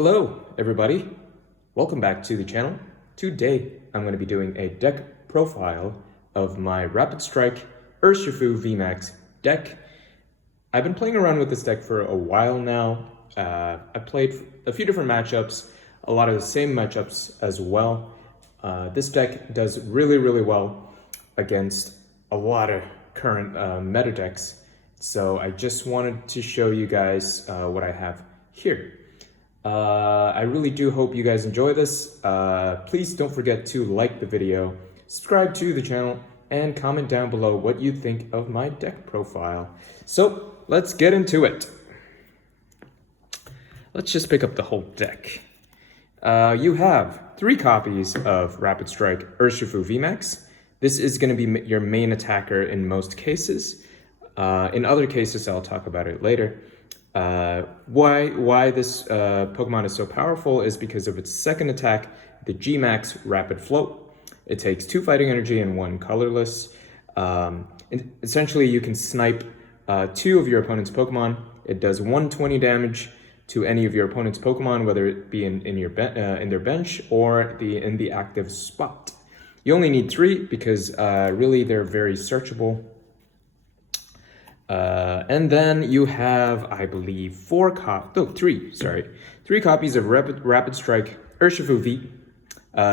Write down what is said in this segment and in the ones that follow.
Hello everybody, welcome back to the channel. Today I'm going to be doing a deck profile of my Rapid Strike Urshifu VMAX deck. I've been playing around with this deck for a while now. I played a few different matchups, a lot of the same matchups as well. This deck does really well against a lot of current meta decks, so I just wanted to show you guys what I have here. I really do hope you guys enjoy this. Please don't forget to like the video, subscribe to the channel, and comment down below what you think of my deck profile. So let's get into it. Let's just pick up the whole deck. You have 3 copies of Rapid Strike Urshifu VMAX. This is going to be your main attacker in most cases. In other cases, I'll talk about it later. Why this Pokemon is so powerful is because of its second attack, the G-Max Rapid Float. It takes 2 fighting energy and 1 colorless. Essentially, you can snipe 2 of your opponent's Pokemon. It does 120 damage to any of your opponent's Pokemon, whether it be in their bench or in the active spot. You only need 3 because really they're very searchable. And then you have, I believe, 3 copies of Rapid Strike Urshifu V.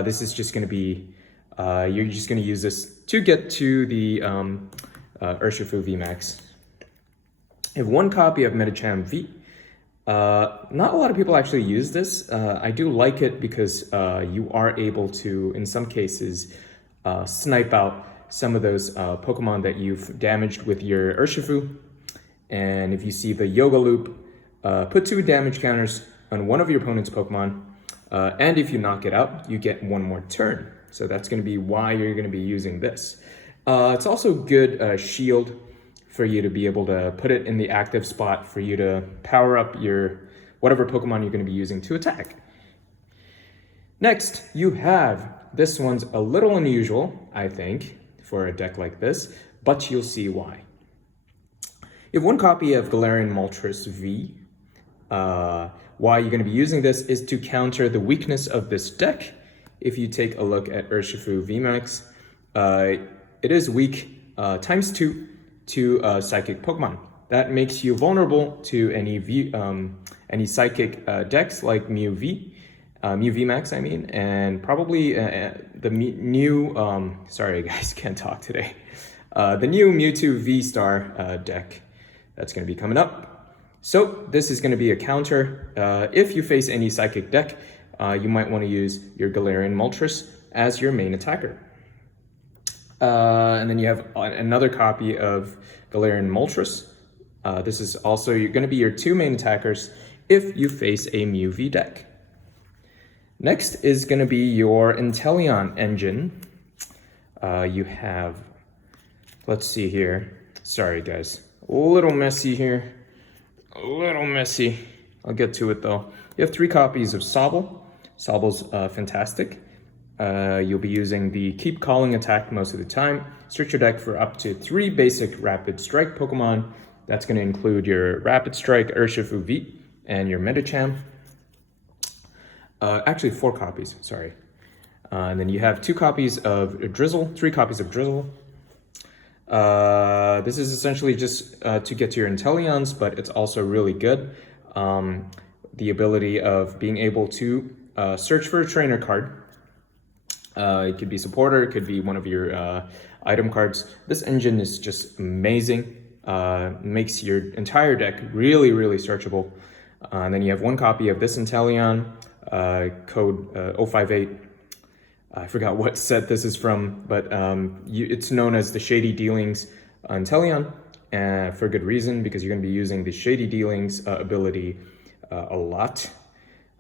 This is just going to be, you're just going to use this to get to the Urshifu VMAX. I have 1 copy of Medicham V. Not a lot of people actually use this. I do like it because you are able to, in some cases, snipe out some of those Pokemon that you've damaged with your Urshifu. And if you see the Yoga Loop, put 2 damage counters on one of your opponent's Pokemon. And if you knock it out, you get 1 more turn. So that's going to be why you're going to be using this. It's also good shield for you to be able to put it in the active spot for you to power up your whatever Pokemon you're going to be using to attack. Next, you have, this one's a little unusual, I think, for a deck like this, but you'll see why. You have 1 copy of Galarian Moltres V. Why you're going to be using this is to counter the weakness of this deck. If you take a look at Urshifu VMAX, it is weak ×2 to Psychic Pokemon. That makes you vulnerable to any Psychic decks like Mew VMAX, I mean, and probably the new, sorry guys, can't talk today. The new Mewtwo V-Star deck that's going to be coming up. So this is going to be a counter. If you face any Psychic deck, you might want to use your Galarian Moltres as your main attacker. And then you have another copy of Galarian Moltres. This is also going to be your 2 main attackers if you face a Mew V deck. Next is going to be your Inteleon engine. You have, let's see here. Sorry guys, a little messy here. A little messy. I'll get to it though. You have 3 copies of Sobble. Sobble's fantastic. You'll be using the Keep Calling attack most of the time. Search your deck for up to 3 basic Rapid Strike Pokemon. That's going to include your Rapid Strike Urshifu V and your Medicham. Actually 4 copies, sorry. And then you have 2 copies of Drizzle, 3 copies of Drizzle. This is essentially just to get to your Inteleons, but it's also really good. The ability of being able to search for a trainer card. It could be supporter, it could be one of your item cards. This engine is just amazing. Makes your entire deck really searchable. And then you have 1 copy of this Inteleon. Code 058. I forgot what set this is from, but it's known as the Shady Dealings Inteleon, for good reason, because you're going to be using the Shady Dealings ability a lot.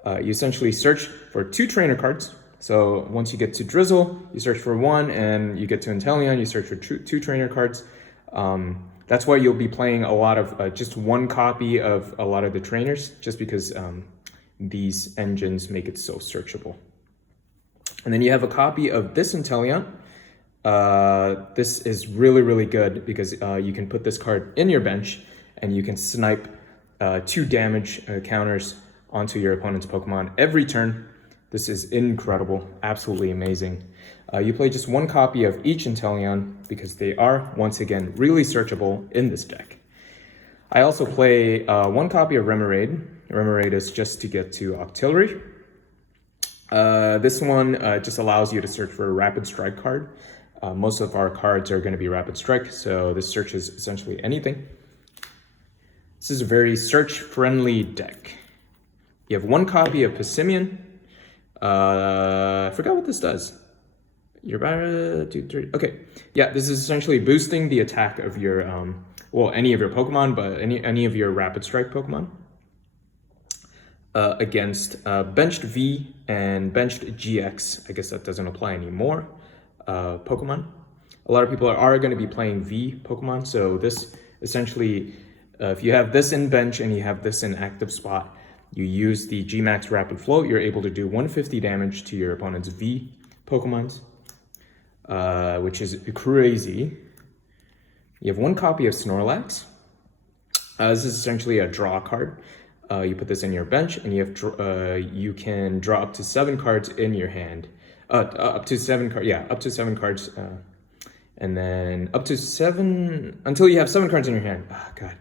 You essentially search for 2 trainer cards. So once you get to Drizzle, you search for 1, and you get to Inteleon, you search for 2 trainer cards. That's why you'll be playing a lot of just 1 copy of a lot of the trainers, just because these engines make it so searchable. And then you have a copy of this Inteleon. This is really good because you can put this card in your bench and you can snipe 2 damage counters onto your opponent's Pokemon every turn. This is incredible, absolutely amazing. You play just one copy of each Inteleon because they are, once again, really searchable in this deck. I also play one copy of Remoraid. Remoraid is just to get to Octillery. This one just allows you to search for a Rapid Strike card. Most of our cards are going to be Rapid Strike, so this searches essentially anything. This is a very search-friendly deck. You have one copy of Passimian. I forgot what this does. You're about 2, 3. Okay, yeah, this is essentially boosting the attack of your, any of your Pokemon, but any of your Rapid Strike Pokemon against benched V and benched GX. I guess that doesn't apply anymore. Pokemon. A lot of people are going to be playing V Pokemon, so this essentially, if you have this in bench and you have this in active spot, you use the Gmax Rapid Float, you're able to do 150 damage to your opponent's V Pokemons, which is crazy. You have one copy of Snorlax. This is essentially a draw card. You put this in your bench, and you can draw up to 7 cards in your hand. Up to 7 cards, and then up to 7 until you have 7 cards in your hand. Oh, God,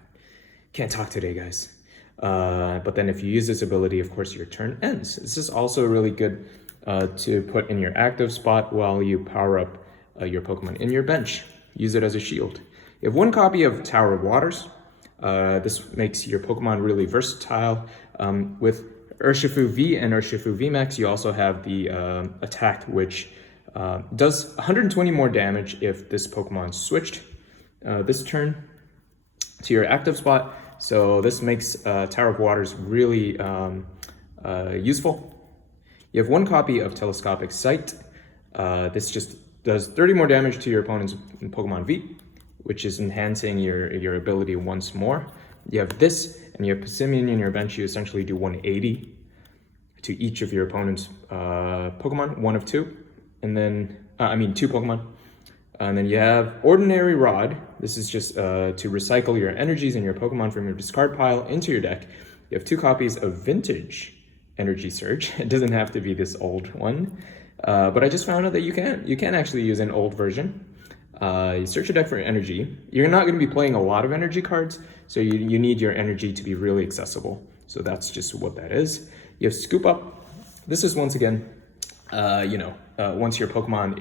can't talk today, guys. But then if you use this ability, of course, your turn ends. This is also really good to put in your active spot while you power up your Pokemon in your bench. Use it as a shield. You have one copy of Tower of Waters. This makes your Pokemon really versatile. With Urshifu V and Urshifu VMAX, you also have the attack, which does 120 more damage if this Pokemon switched this turn to your active spot. So this makes Tower of Waters really useful. You have one copy of Telescopic Sight. This just does 30 more damage to your opponent's Pokemon V, which is enhancing your ability once more. You have this, and you have Passimian in your bench. You essentially do 180 to each of your opponent's Pokemon, 1 of 2, and then 2 Pokemon. And then you have Ordinary Rod. This is just to recycle your energies and your Pokemon from your discard pile into your deck. You have 2 copies of Vintage Energy Surge. It doesn't have to be this old one, but I just found out that you can actually use an old version. You search your deck for energy. You're not going to be playing a lot of energy cards, so you need your energy to be really accessible. So that's just what that is. You have Scoop Up. This is once again, once your Pokemon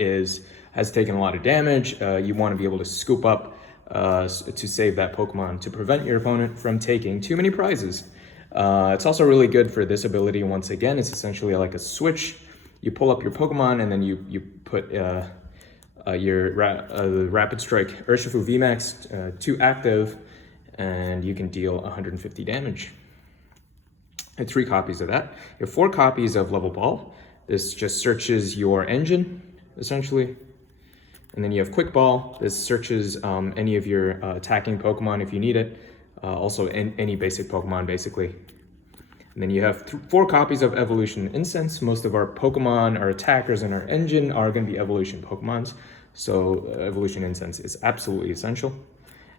has taken a lot of damage, you want to be able to scoop up to save that Pokemon to prevent your opponent from taking too many prizes. It's also really good for this ability. Once again, it's essentially like a switch. You pull up your Pokemon and then you put your Rapid Strike Urshifu VMAX to active, and you can deal 150 damage. I have 3 copies of that. You have 4 copies of Level Ball. This just searches your engine, essentially. And then you have Quick Ball. This searches any of your attacking Pokemon if you need it. Also any basic Pokemon, basically. And then you have 4 copies of Evolution Incense. Most of our Pokemon, our attackers, and our engine are going to be Evolution Pokemons. So Evolution Incense is absolutely essential.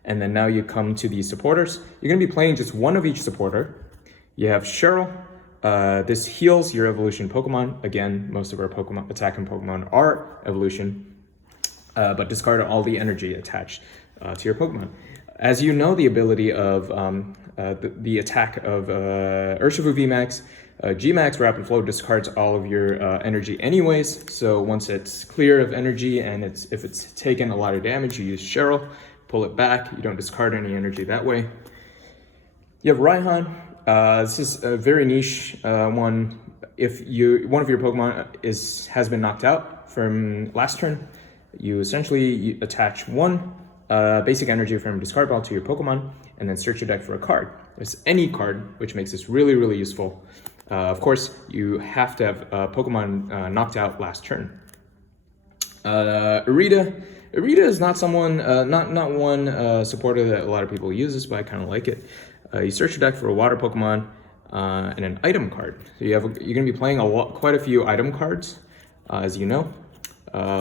And then now you come to the supporters. You're going to be playing just one of each supporter. You have Cheryl. This heals your Evolution Pokemon. Again, most of our Pokemon attacking Pokemon are Evolution, but discard all the energy attached to your Pokemon. As you know, the ability of the attack of Urshifu VMAX, Gmax Rapid Flow discards all of your energy anyways. So once it's clear of energy and if it's taken a lot of damage, you use Cheryl, pull it back. You don't discard any energy that way. You have Raihan. This is a very niche one. If one of your Pokemon has been knocked out from last turn, you essentially attach 1 basic energy from discard pile to your Pokemon, and then search your deck for a card. There's any card, which makes this really, really useful. Of course, you have to have Pokemon knocked out last turn. Irida is not someone, not one supporter that a lot of people uses, but I kind of like it. You search your deck for a water Pokemon and an item card. So you're going to be playing quite a few item cards, as you know.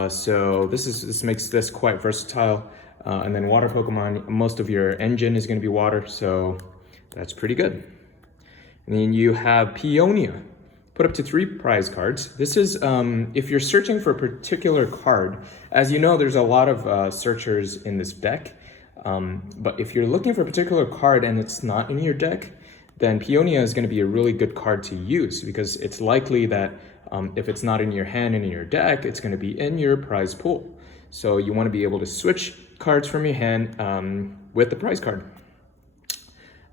So this makes this quite versatile. And then water Pokemon, most of your engine is going to be water, so that's pretty good. And then you have Peonia. Put up to 3 prize cards. This is if you're searching for a particular card. As you know, there's a lot of searchers in this deck. But if you're looking for a particular card and it's not in your deck, then Peonia is going to be a really good card to use, because it's likely that if it's not in your hand and in your deck, it's going to be in your prize pool. So you want to be able to switch cards from your hand with the prize card.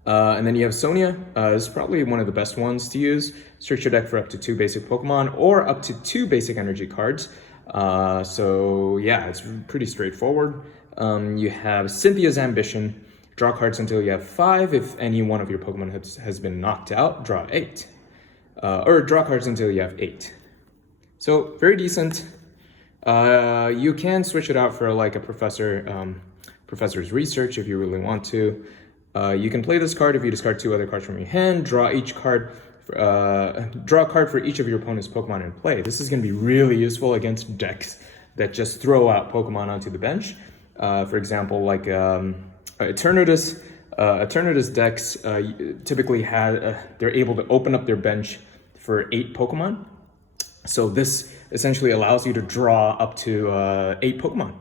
And then you have Sonia. This is probably one of the best ones to use. Search your deck for up to 2 basic Pokemon or up to 2 basic energy cards. So yeah, it's pretty straightforward. You have Cynthia's Ambition. Draw cards until you have 5. If any one of your Pokemon has been knocked out, draw 8. Or draw cards until you have 8. So very decent. You can switch it out for like a professor's research if you really want to. You can play this card if you discard 2 other cards from your hand. Draw a card for each of your opponent's Pokemon in play. This is going to be really useful against decks that just throw out Pokemon onto the bench. For example, like Eternatus decks typically they're able to open up their bench for 8 Pokemon. So this essentially allows you to draw up to 8 Pokemon,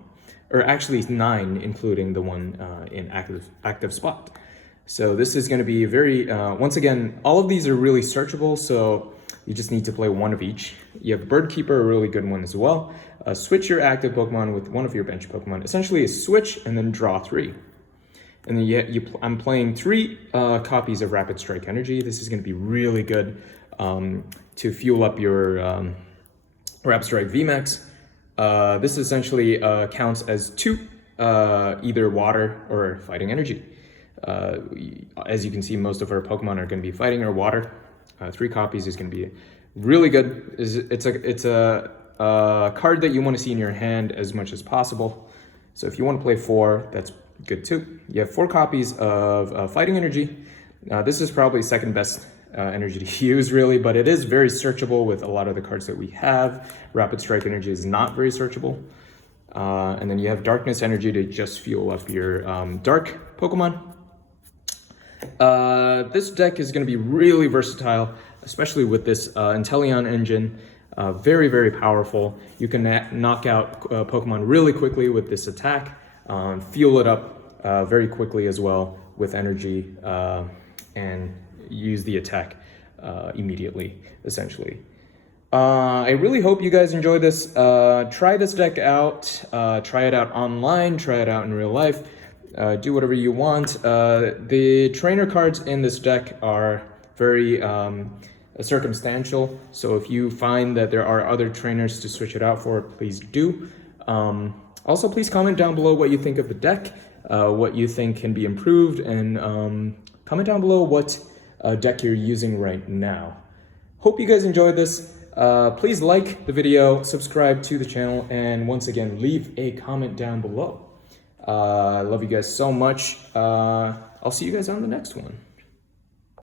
or actually 9, including the one in active spot. So this is going to be very, once again, all of these are really searchable, so you just need to play 1 of each. You have Bird Keeper, a really good one as well. Switch your active Pokemon with one of your bench Pokemon. Essentially a switch and then draw 3. And then I'm playing 3 copies of Rapid Strike Energy. This is going to be really good to fuel up your Rapid Strike VMAX. This essentially counts as 2 either water or fighting energy. As you can see, most of our Pokemon are going to be fighting or water. 3 copies is going to be really good. It's a card that you want to see in your hand as much as possible. So if you want to play 4, that's good too. You have 4 copies of fighting energy. This is probably second best energy to use, really, but it is very searchable with a lot of the cards that we have. Rapid Strike Energy is not very searchable. And then you have Darkness Energy to just fuel up your dark Pokemon. This deck is going to be really versatile, especially with this Inteleon engine. Very, very powerful. You can knock out Pokemon really quickly with this attack, fuel it up very quickly as well with energy, and use the attack immediately, essentially. I really hope you guys enjoy this. Try this deck out. Try it out online. Try it out in real life. Do whatever you want. The trainer cards in this deck are very circumstantial, so if you find that there are other trainers to switch it out for, please do. Also, please comment down below what you think of the deck, what you think can be improved, and comment down below what deck you're using right now. Hope you guys enjoyed this. Please like the video, subscribe to the channel, and once again, leave a comment down below. I love you guys so much. I'll see you guys on the next one.